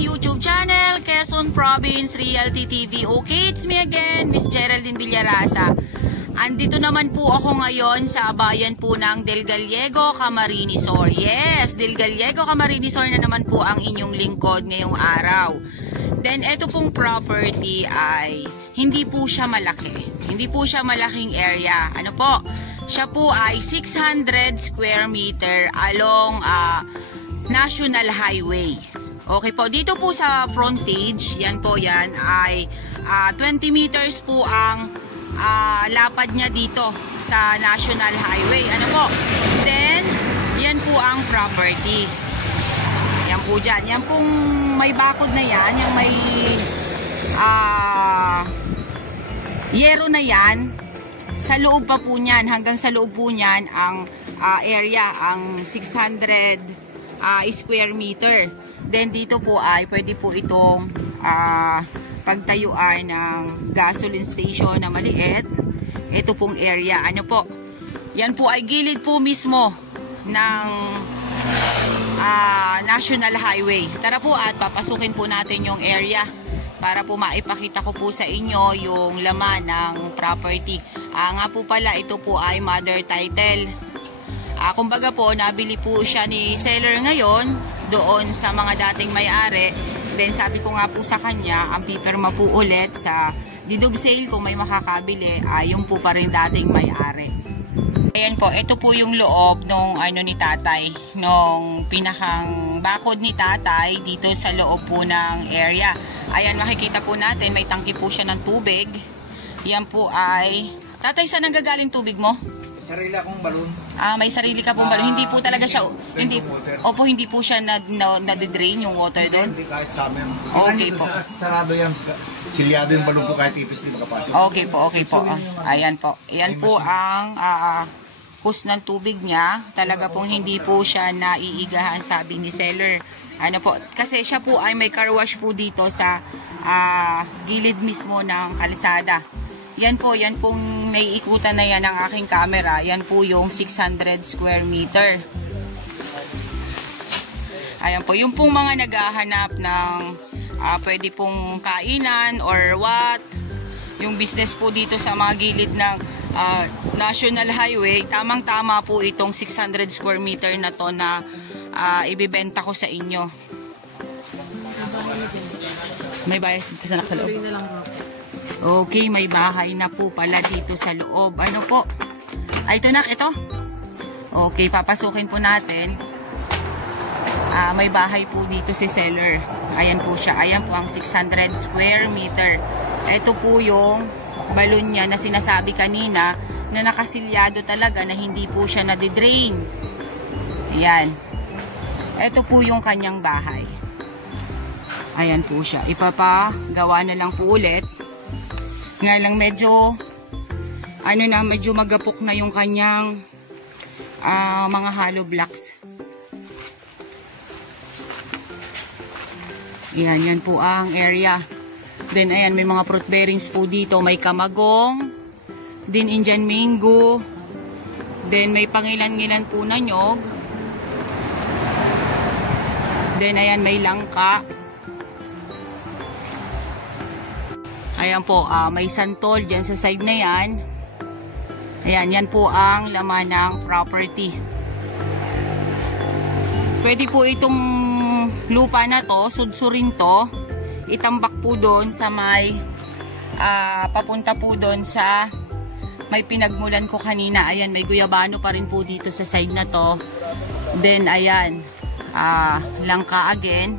aking YouTube channel, Quezon Province Realty TV. Okay, it's me again, Miss Geraldine Villarasa. Andito naman po ako ngayon sa bayan po ng Del Gallego, Camarines Sur. Yes, Del Gallego, Camarines Sur na naman po ang inyong lingkod ngayong araw. Then, ito pong property ay hindi po siya malaki. Hindi po siya malaking area. Ano po? Siya po ay 600 square meter along National Highway. Okay po, dito po sa frontage, yan po yan, ay 20 meters po ang lapad niya dito sa National Highway. Ano po? Then, yan po ang property. Yan po dyan. Yan pong may bakod na yan, yung may yero na yan, sa loob pa po niyan, hanggang sa loob po niyan ang area, ang 600 square meter. Then dito po ay pwede po itong pagtayuan ng gasoline station na maliit. Ito pong area, ano po, yan po ay gilid po mismo ng National Highway. Tara po at papasukin po natin yung area para po maipakita ko po sa inyo yung laman ng property. Nga po pala, ito po ay mother title. Kumbaga po, nabili po siya ni seller ngayon doon sa mga dating may-ari. Then sabi ko nga po sa kanya, ang pipirma po ulit sa deed of sale kung may makakabili, yung po pa rin dating may-ari. Ayan po, ito po yung loob nung ni tatay, nung pinakang bakod ni tatay dito sa loob po ng area. Ayan, makikita po natin, may tangki po siya ng tubig. Yan po ay, tatay, saan nanggagaling tubig mo? Sarili akong balon. May sarili ka pong balon. Hindi po talaga siya, hindi po siya na-drain yung water doon? Hindi, kahit summer. Okay po. Sarado yan. Silyado yung balon ko kahit ipis, di makapasok. Okay po, okay po. Ayan po. Ayan po ang hose ng tubig niya. Talaga pong hindi po siya naiigahan, sabi ni seller. Ano po, kasi siya po ay may car wash po dito sa gilid mismo ng kalsada. Yan po, yan pong naiikutan na yan ng aking camera. Yan po yung 600 square meter. Ayan po, yung pong mga naghahanap ng pwede pong kainan or what, yung business po dito sa mga gilid ng National Highway, tamang-tama po itong 600 square meter na to na ibibenta ko sa inyo. May bayas dito sa nakaloob. Okay, may bahay na po pala dito sa loob. Ano po? Ito na, ito. Okay, papasukin po natin. May bahay po dito si seller. Ayan po siya. Ayan po ang 600 square meter. Ito po yung balon niya na sinasabi kanina na nakasilyado talaga na hindi po siya nadidrain. Ayan. Ito po yung kanyang bahay. Ayan po siya. Ipapagawa na lang po ulit. Nga lang medyo medyo magapok na yung kanyang mga hollow blocks. Ayan, yan po ang area. Then ayan, may mga fruit bearings po dito. May kamagong, din Indian mango, then may pangilan-ngilan po na nyog. Then ayan, may langka. Ayan po, may santol dyan sa side na yan. Ayan, yan po ang laman ng property. Pwede po itong lupa na to, sudsurin to, itambak po doon sa may, papunta po doon sa may pinagmulan ko kanina. Ayan, may guyabano pa rin po dito sa side na to. Then, ayan, langka again.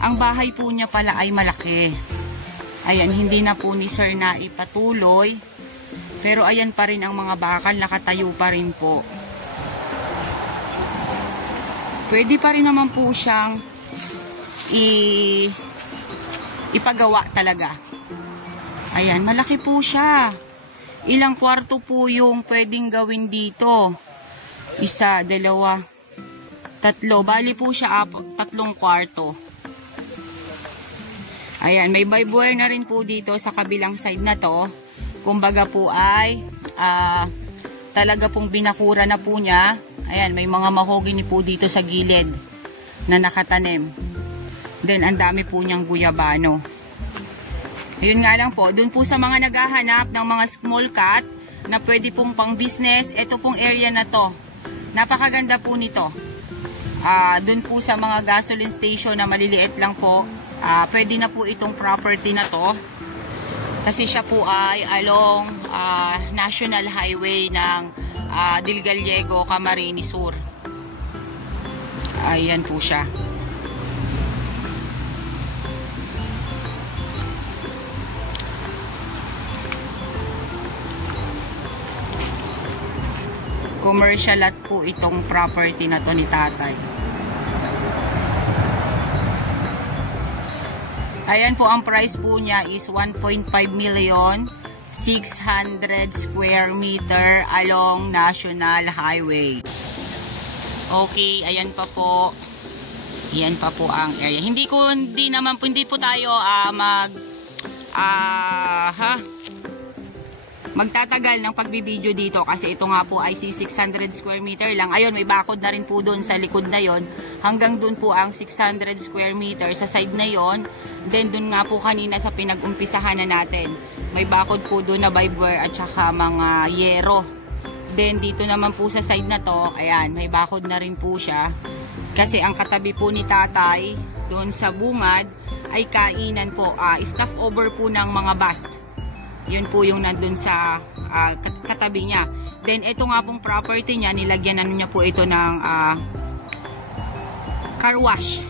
Ang bahay po niya pala ay malaki. Ayan, hindi na po ni sir na ipatuloy. Pero ayan pa rin ang mga bakal, nakatayo pa rin po. Pwede pa rin naman po siyang ipagawa talaga. Ayan, malaki po siya. Ilang kwarto po yung pwedeng gawin dito? Isa, dalawa, tatlo. Bali po siya 3 kwarto. Ayan, may barbed na rin po dito sa kabilang side na to. Kumbaga po ay talaga pong binakura na po niya. Ayan, may mga mahogany po dito sa gilid na nakatanim. Then ang dami po niyang guyabano. Yun nga lang po, dun po sa mga naghahanap ng mga small cut na pwede pong pang business, ito pong area na to. Napakaganda po nito. Dun po sa mga gasoline station na maliliit lang po, pwede na po itong property na to. Kasi siya po ay along National Highway ng Del Gallego, Camarines Sur. Ayan po siya. Commercial lot po itong property na to ni tatay. Ayan po, ang price po niya is 1.5 million, 600 square meter along National Highway. Okay, ayan pa po. Ayan pa po ang area. Hindi po tayo magtatagal ng pagbibideo dito kasi ito nga po ay 600 square meter lang. Ayun, may bakod na rin po doon sa likod na yon. Hanggang doon po ang 600 square meter sa side na yon. Then doon nga po kanina sa pinag-umpisahan na natin, may bakod po doon na fiber at saka mga yero. Then dito naman po sa side na to, ayan, may bakod na rin po siya. Kasi ang katabi po ni tatay doon sa bungad ay kainan po, staff over po ng mga bus. Yun po yung nandun sa katabi niya. Then ito nga pong property niya, nilagyanan niya po ito ng car wash.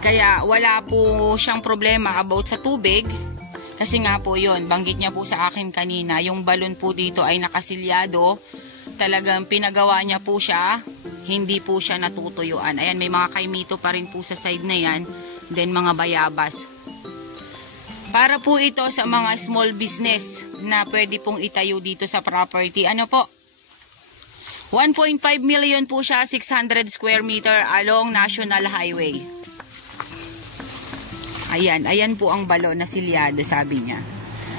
Kaya wala po siyang problema about sa tubig. Kasi nga po yun, banggit niya po sa akin kanina, yung balon po dito ay nakasilyado. Talagang pinagawa niya po siya, hindi po siya natutuyuan. Ayan, may mga kaimito pa rin po sa side na yan. Then mga bayabas. Para po ito sa mga small business na pwede pong itayo dito sa property. Ano po? 1.5 million po siya, 600 square meter along National Highway. Ayan, ayan po ang balon na silyado, sabi niya.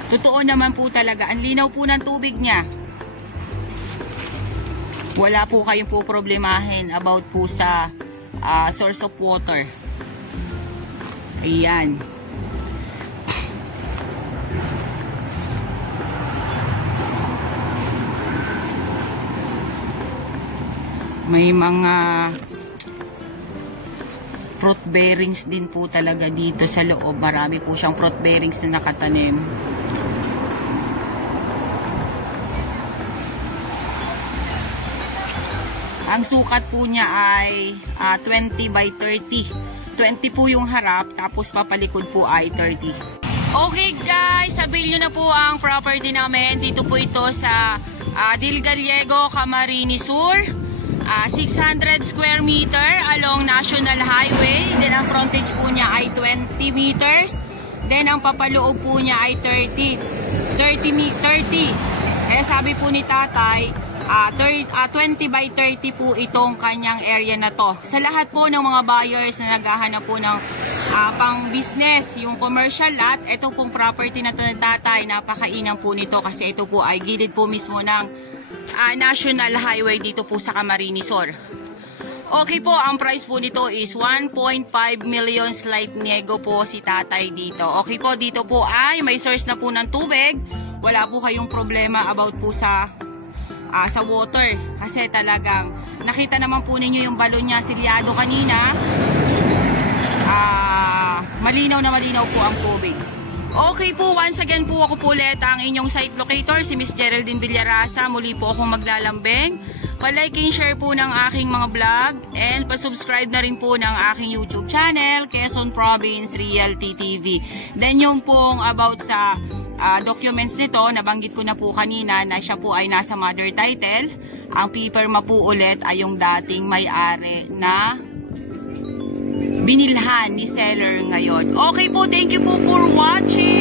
Totoo naman po talaga, ang linaw po ng tubig niya. Wala po kayong po problemahin about po sa source of water. Ayan. May mga fruit bearings din po talaga dito sa loob. Marami po siyang fruit bearings na nakatanim. Ang sukat po niya ay 20 by 30. 20 po yung harap, tapos papalikod po ay 30. Okay guys, sabihin nyo na po ang property namin. Dito po ito sa Del Gallego, Camarines Sur. 600 square meter along National Highway. Then ang frontage po niya ay 20 meters. Then ang papaloob po niya ay 30. Kaya sabi po ni tatay, 20 by 30 po itong kanyang area na to. Sa lahat po ng mga buyers na naghahanap po ng pang business, yung commercial lot, ito pong property na to ng tatay, napakainam po nito kasi ito po ay gilid po mismo ng National Highway dito po sa Camarines Sur. Okay po, ang price po nito is 1.5 million. Slight nego po si tatay dito. Okay po, dito po ay may source na po ng tubig. Wala po kayong problema about po sa water. Kasi talagang nakita naman po ninyo yung balon niya silyado kanina. Malinaw na malinaw po ang tubig. Okay po, once again po ako po ulit ang inyong site locator, si Miss Geraldine Villarasa. Muli po akong maglalambing. Pa-like and share po ng aking mga vlog and pa-subscribe na rin po ng aking YouTube channel, Quezon Province Realty TV. Then yung pong about sa documents nito, nabanggit ko na po kanina na siya po ay nasa mother title. Ang pipirma po ulit ay yung dating may-ari na binilhan ni seller ngayon. Okay po, thank you po for watching.